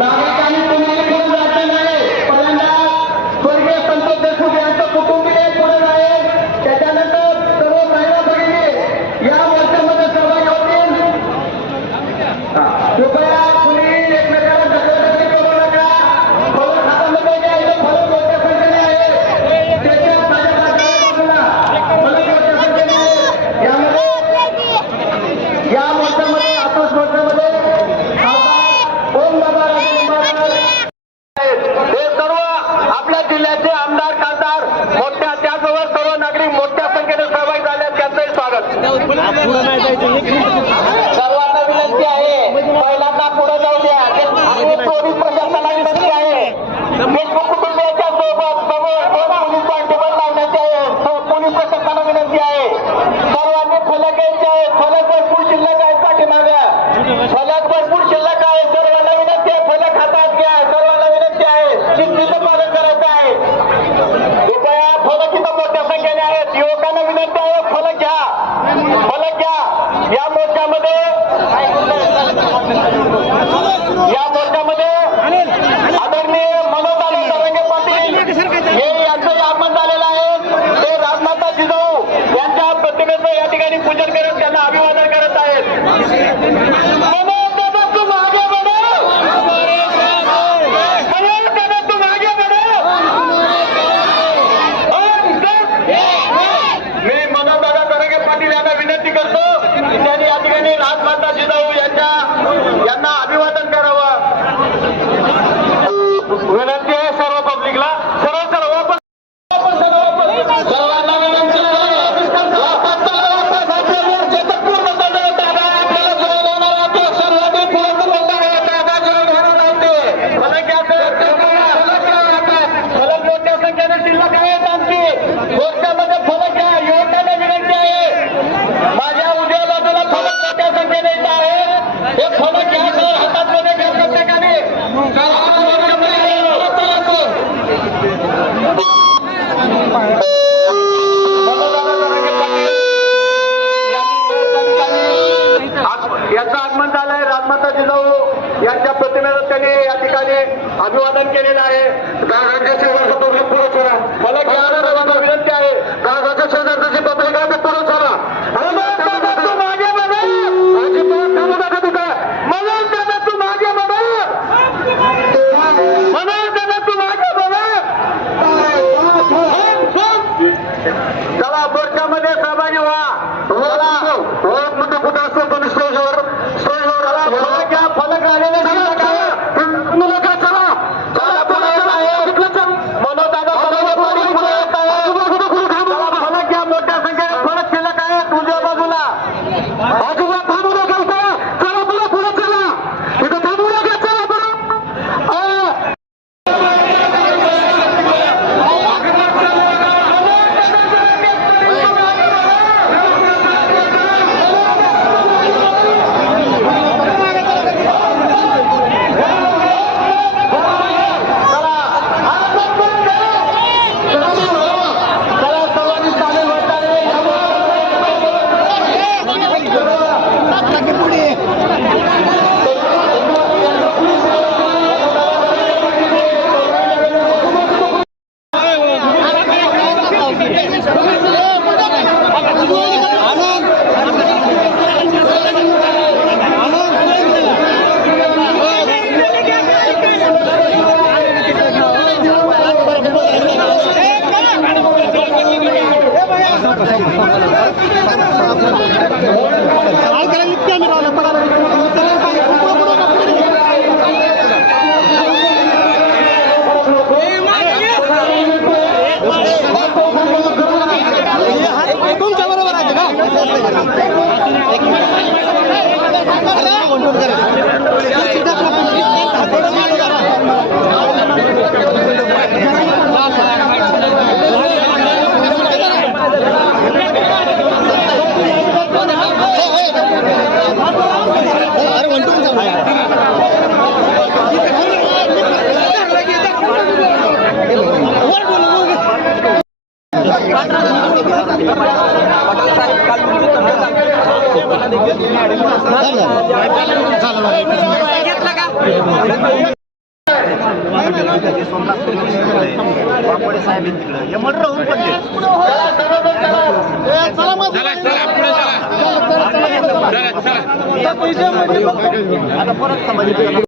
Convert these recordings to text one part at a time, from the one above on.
লাগে अभिवादन केलेलं आहे. मला ज्ञान ಕೊಂಡು ಹೋಗ್ತಾರೆ ಸುದ್ದಪ್ಪ गावकडे साहेब आहेत तिकडं. हे मर्डर होऊन पडले आता परत समाज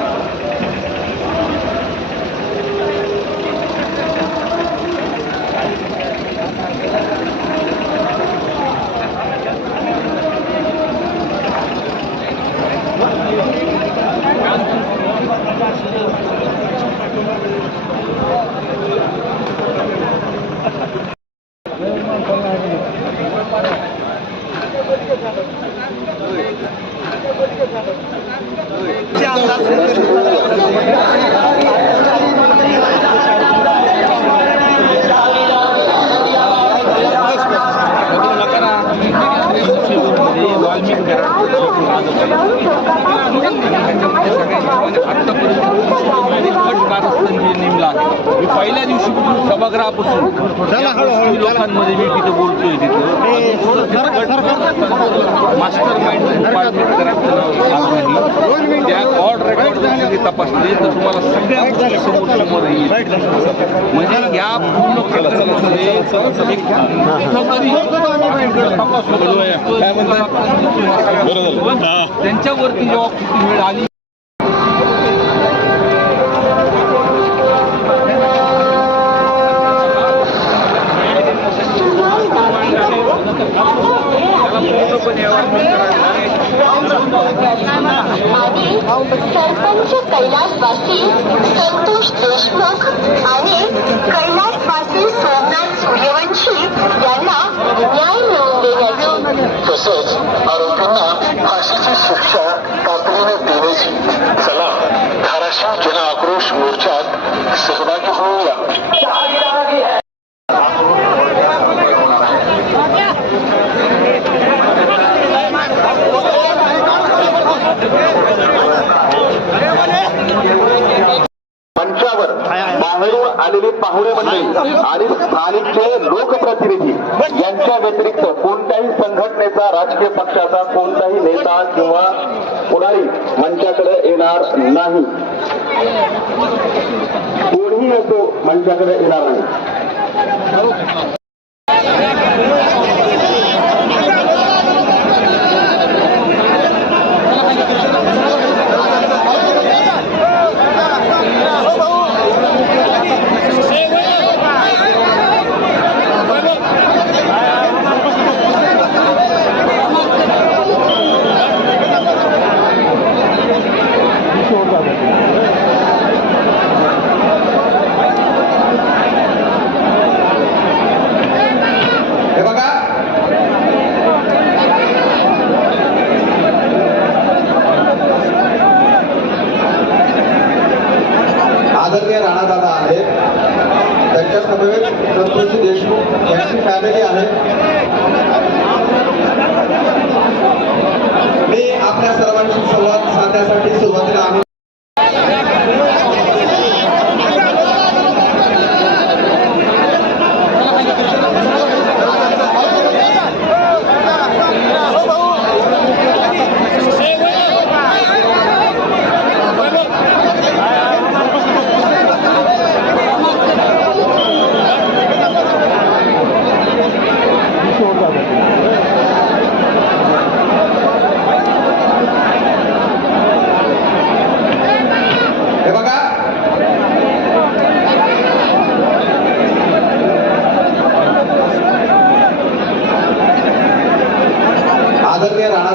सभागृहापासून. त्या लोकांमध्ये मी तिथं बोलतोय तिथं. मास्टर माइंड डिपार्टमेंट करायचं त्या ऑड रेकॉर्ड तपासले तर तुम्हाला सगळ्या गोष्टी समोर समोर येईल. म्हणजे या पूर्ण प्रकरणामध्ये एक कुठंतरी त्यांच्यावरती जेव्हा किती वेळ आली पाहुणे आणि स्थानिकचे लोकप्रतिनिधी यांच्या व्यतिरिक्त कोणत्याही संघटनेचा राजकीय पक्षाचा कोणताही नेता किंवा पुढारी मंचाकडे येणार नाही. कोणीही असो मंचाकडे येणार नाही. हे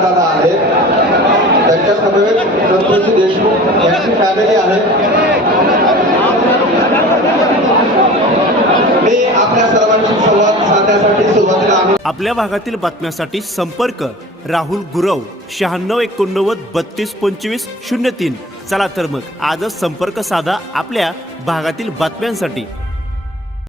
दादा आहेत. त्यांच्या समवेत संतोषी देशमुख यांची फॅमिली आहे. आपल्या भागातील बातम्यांसाठी संपर्क राहुल गुरव शहाण्णव एकोणनव्वद बत्तीस पंचवीस शून्य तीन. चला तर मग आजच संपर्क साधा आपल्या भागातील बातम्यांसाठी.